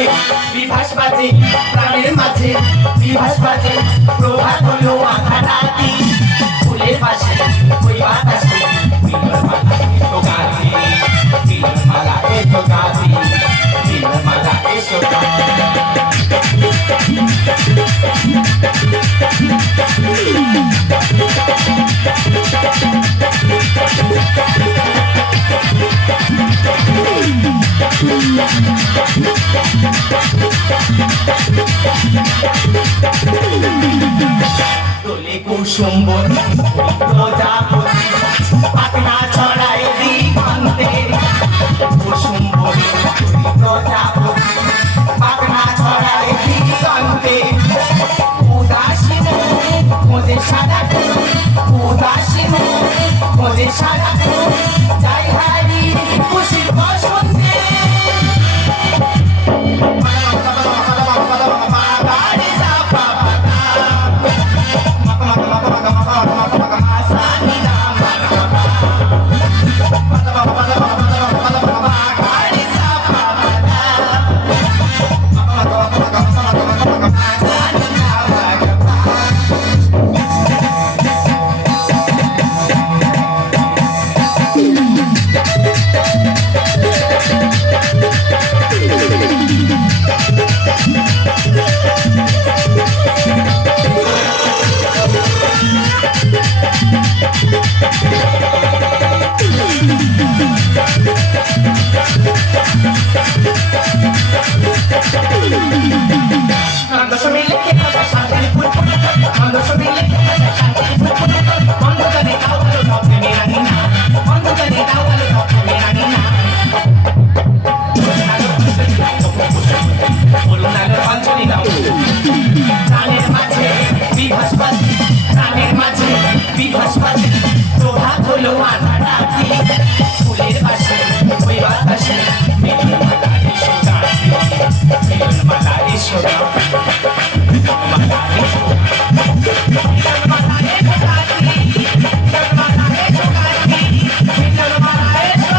মাঝে বিভাস বাজে প্রাণের মাঝে বিভাস বাজে প্রভাত হলো আধা রাতি ফুলের পাশে ওই বাতাসে মিলন মালা এসো গাছি মিলন মালা এসো গাছি মিলন মালা এসো দোলে কুসুম প্রজাপতি পাখনা ছড়ায় দিগন্তে কুসুম প্রজাপতি পাখনা ছড়ায় দিগন্তে উদাসী খোঁজে সাদা উদাসী খোঁজে সাদা যাই হারি খুশির বসন্তে প্রভাত হলো আধা রাতি ফুলের পাশে ওই বাতাসে মিলন মালা এসো গাছি মিলন মালা এসো মিলন মালা এসো মিলন মালা এসো গাছি মিলন মালা এসো গাছি মিলন মালা এসো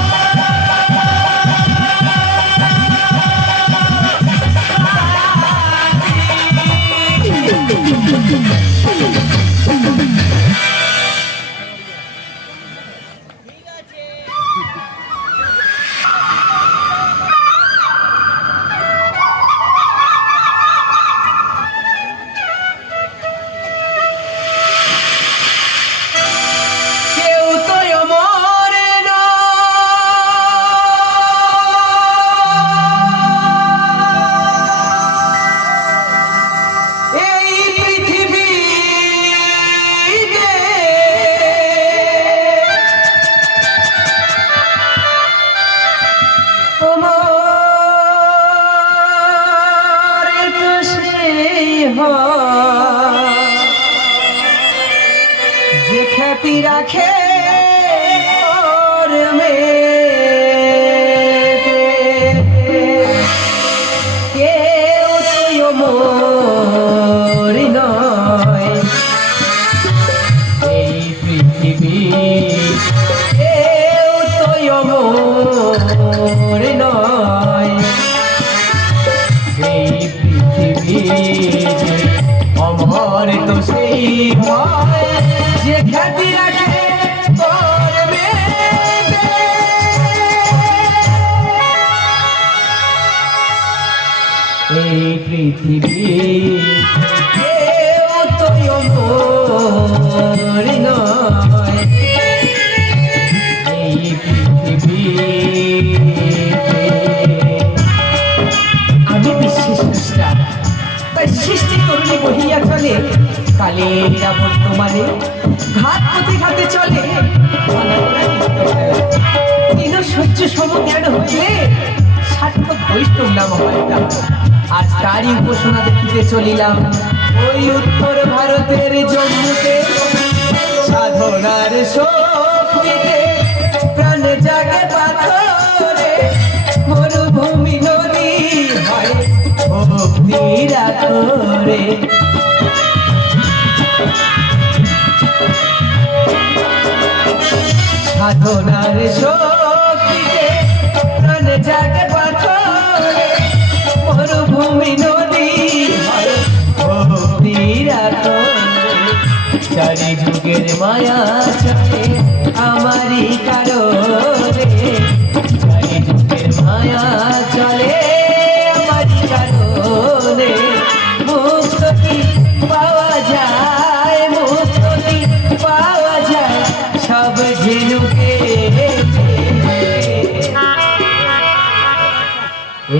যে খ্যাতি রাখে কেউ মোর নয় এই পৃথিবী কেউ মোর নয় এই পৃথিবী অমর তো সেই যে খ্যাতি রাখে এই পৃথিবী কেউ তো মোর নয় এই পৃথিবী আমি বিশ্বাসটা তাই সৃষ্টি তরুণী বহিয়া চলে কালেরা বর্তমানে ঘাট পথে ঘাটে চলে তিন সহ্য সমজ্ঞান হইলে সার্থক বৈষ্ণব নাম হয় না। আজ তারই উপাসনা দেখিতে চলিলাম ওই উত্তর ভারতের জম্মুতে সাধনার শক্তিতে প্রাণ জাগে পাথরে মরুভূমি নদী হয় ভক্তির আতরে সাধনার শক্তিতে প্রাণ জাগে পাথরে যুগের মায়া চলে আমারই কারণে, যুগের মায়া চলে আমারই কারণে। মুক্তি পাওয়া যায়, মুক্তি পাওয়া যায় সব ঝিনুকে।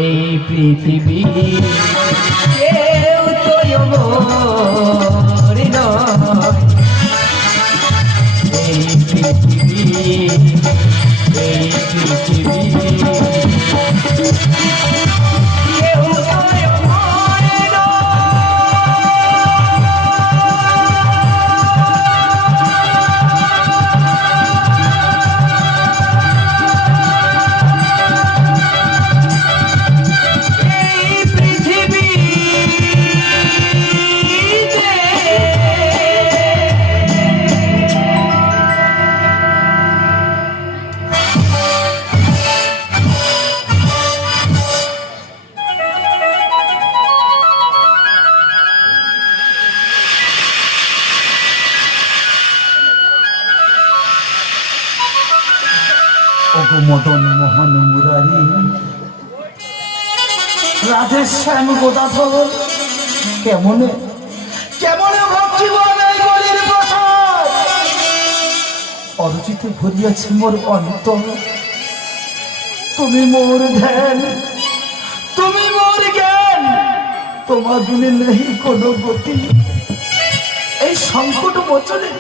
এই পৃথিবী কেউ তো মোর নয়, এই পৃথিবী, এই পৃথিবী কেউ তো মোর নয়। মদন মোহন মুরারি রাধে শ্যাম গোদাধর, কেমনে কেমনে ভক্তি বলে গলির প্রসাদ অরুচিতে ভরিয়াছে মোর অন্তর। তুমি মোর ধ্যান, তুমি মোর জ্ঞান, তোমার গুণে নেই কোনো গতি। এই সংকট মোচনে,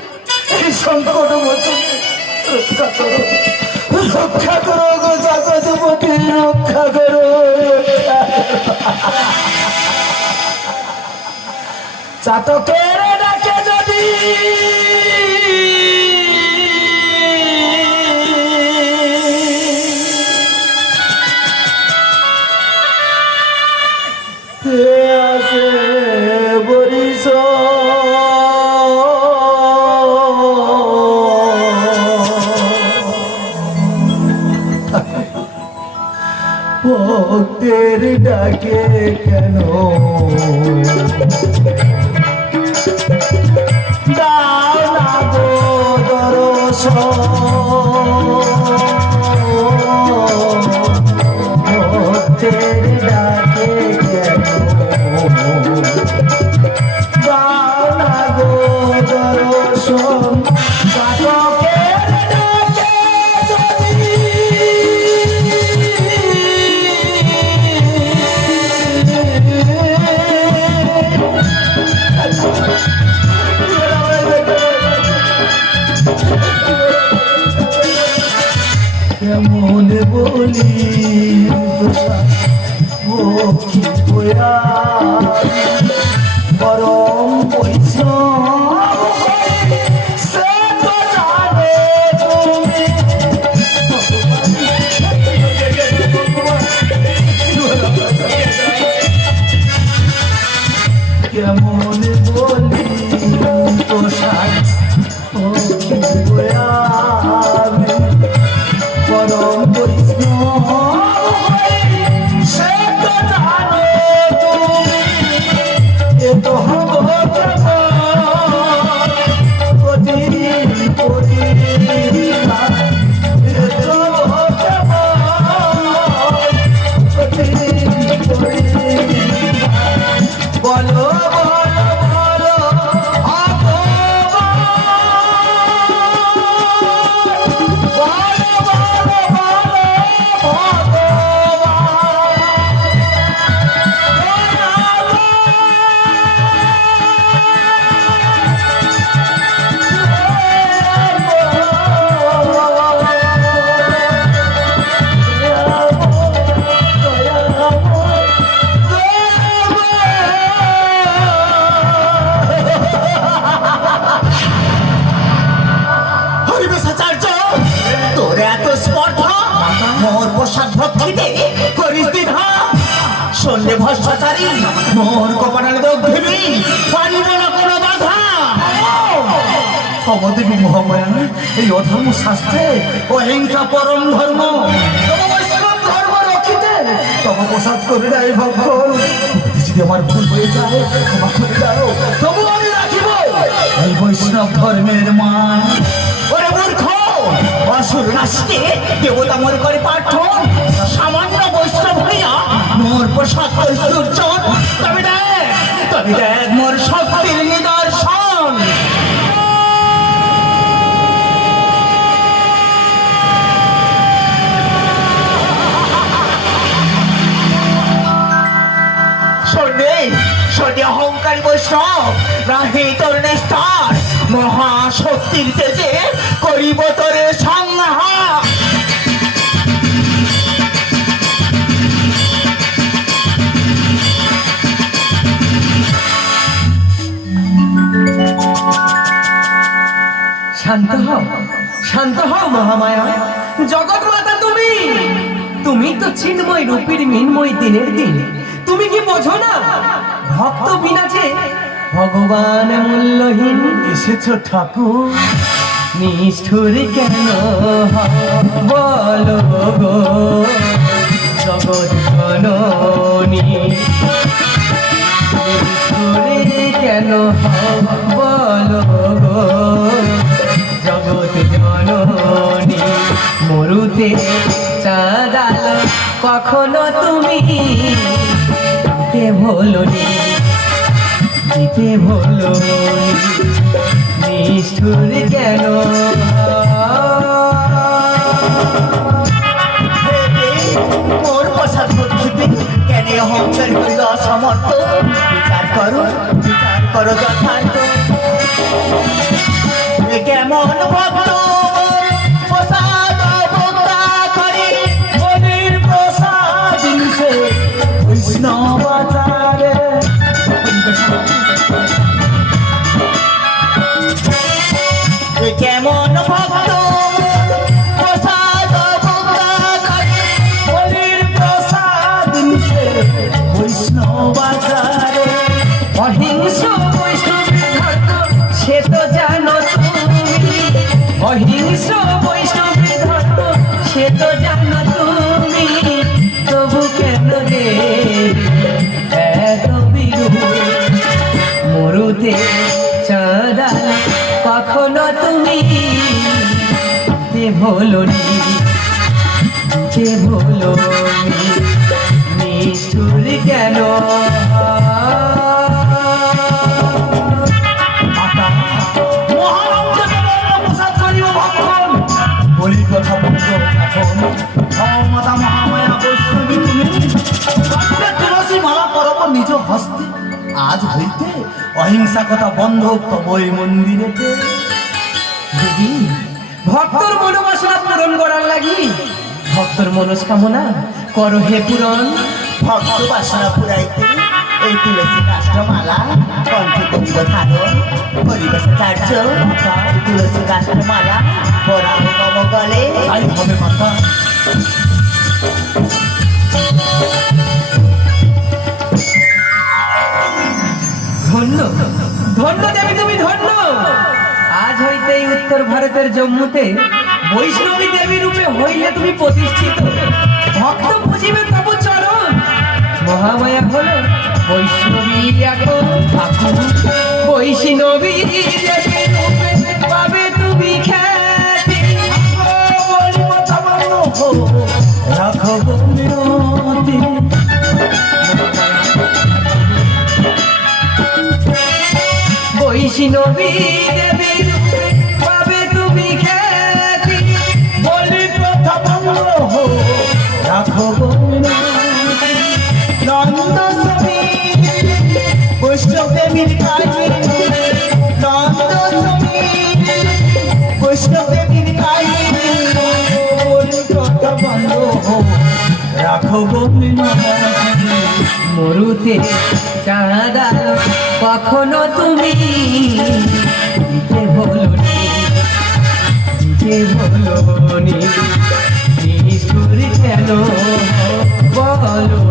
এই সংকট মোচনে রক্ষা করো, রক্ষা করো গো জগৎপতি, রক্ষা করো। চাতকের ডাকে যদি আসে বরিশ ভক্তের ডাকে কেন দাও না গো দর্শন, ভক্তের ডাকে কেন দাও না গো দর্শন। চাতকের ডাকে যদি কেমন বলি ভক্তি গোয়া পরম বৈষ্ণব সে তো জানে তুমি। কেমন বলি তোষার ভক্তি গোয়া পরম বৈষ্ণব সে তো জানো তুমি। এ তো হব কঠিন পরীক্ষা, এ তো হব কঠিন পরীক্ষা। বলো বলো বলো শোনে ভ্রষ্টাচারী মোর কপালে দগ্ধিনী, পারিব না কোনো বাধা। অবদেবী মহামায়া, এই অধর্ম শাস্ত্রে অহিংসা পরম ধর্ম, তব বৈষ্ণব ধর্ম রক্ষিতে তব প্রসাদ করে দেয় ভক্ষণ। যদি আমার ভুল হয়ে যায় ক্ষমা করে দাও, তবু আমি রাখিব এই বৈষ্ণব ধর্মের মান। ওরে মূর্খ, অসুর রাষ্ট্রে দেবতা মনে করে পাঠন, সামান্য বৈষ্ণব হইয়া মোর পোশাক দুর্জন। তবে দেখ মোর শক্তির নিদর্শন। শোনে অহংকারী বৈষ্ণব, রাহি তোর নিষ্ঠার, মহাশক্তির তেজে করিব তোরে সংহার। শান্ত হও, শান্ত হও মহামায়া। জগৎ মাতা তুমি, তুমি তো চিন্ময় রূপীর মিন্ময় দিনের দিন। তুমি কি বোঝো না ভক্ত বিনা যে ভগবান মূল্যহীন? এসেছো ঠাকুর, নিষ্ঠুর কেন বলো গো জগৎ জননী? নিষ্ঠুর কেন বলো গো জগৎ জননী? মরুতে চাঁদাল কখনো তুমি দিতে ভোলনি, দিতে ভোলনি। নিষ্ঠুর কেন? মোর প্রসাদ ভক্তিতে কেন অহংকার হইল অসমর্থ? বিচার করো, বিচার করো যথার্থ। কেমন ভক্ত মোর প্রসাদ ভক্তা করে, মনের প্রসাদ দিছে বৈষ্ণব আচারে। কেমন ভক্ত প্রসাদ ভক্তা করে, মনের প্রসাদ দিছে বৈষ্ণব আচারে। অহিংস বৈষ্ণবের ধর্ম সে তো জানো তুমি, অহিংস বৈষ্ণবের ধর্ম সে তো জানো তুমি। তবু কেন রে এত বিরূপ? মরুতে চাঁদা কখনো তুমি দিতে ভোলনি, দিতে ভোলনি। নিষ্ঠুর কেন? বলির কথা বলতো এখন মাতা মহামায়া বৈষ্ণবী তুমি তুলসী মালা করব নিজ হস্তে। আজ হইতে অহিংসা কথা বন্ধ তবই মন্দিরেতে। দেবী, ভক্তর মনোবাসনা পূরণ করার লাগি ভক্তর মনস্কামনা করো হে পূরণ। ভক্ত বাসনা পুরাইতে এই তুলসী কাষ্ঠমালা কণ্ঠে করিব ধারণ, করিব চার্য। তুলসী কাষ্ঠমালা পরাব নব গলে। তাই হবে মাতা। ধন্য ধন্য দেবী, তুমি ধন্য। আজ হইতে এই উত্তর ভারতের জম্মুতে বৈষ্ণবী দেবী রূপে হইলে তুমি প্রতিষ্ঠিত। ভক্ত বুঝিবে তবু চরণ। মহামায়া হলো বৈষ্ণবী এখন ঠাকুর। বৈষ্ণবী দেবী রূপে পাবে তুমি খ্যাতি। রাখো মিনতি। বৈষ্ণবী দেবী রূপে পাবে তুমি খ্যাতি। বলি কথা বন্ধ হো, রাখো মিনতি। নন্দ সমীর বৈষ্ণব দেবীর কাজে, নন্দ সমীর বৈষ্ণব দেবীর কাজে। বলি কথা বন্ধ হো, রাখো মিনতি। মরুতে চাঁদা কখনো তুমি দিতে ভোলনি, দিতে ভোলনি। নিষ্ঠুর কেন বলো